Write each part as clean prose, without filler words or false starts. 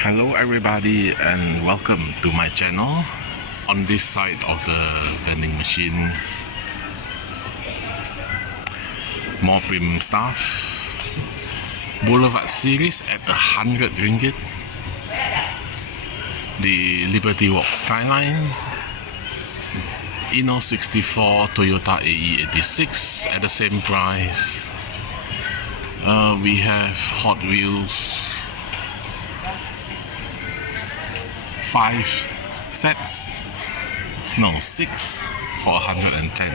Hello everybody and welcome to my channel. On this side of the vending machine, more premium stuff. Boulevard series at 100 ringgit. The Liberty Walk Skyline, Inno 64 Toyota AE86 at the same price. We have Hot Wheels 5 sets, no 6 for 110.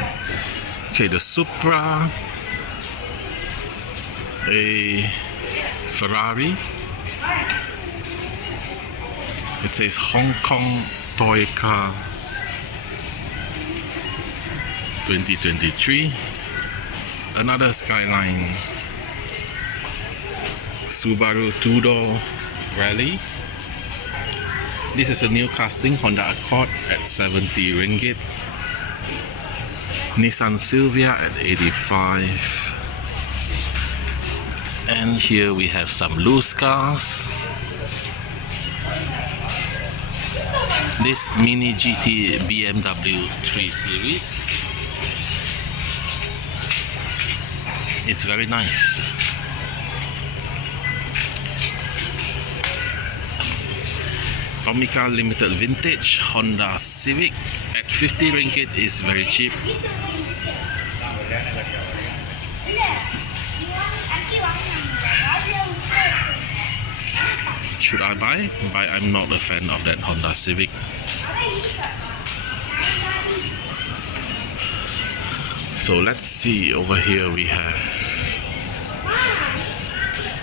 Okay, the Supra, a Ferrari. It says Hong Kong Toy Car 2023. Another Skyline, Subaru two-door Rally. This is a new casting Honda Accord at 70 ringgit. Nissan Silvia at 85. And here we have some loose cars. This Mini GT BMW 3 Series. It's very nice. Tomica Limited Vintage Honda Civic at 50 ringgit is very cheap. Should I buy? I'm not a fan of that Honda Civic. So let's see, over here we have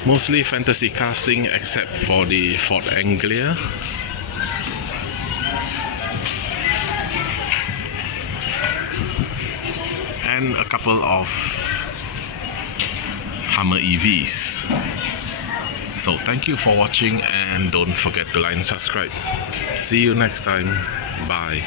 mostly fantasy casting except for the Ford Anglia. And a couple of Hummer EVs. So thank you for watching and don't forget to like and subscribe. See you next time. Bye.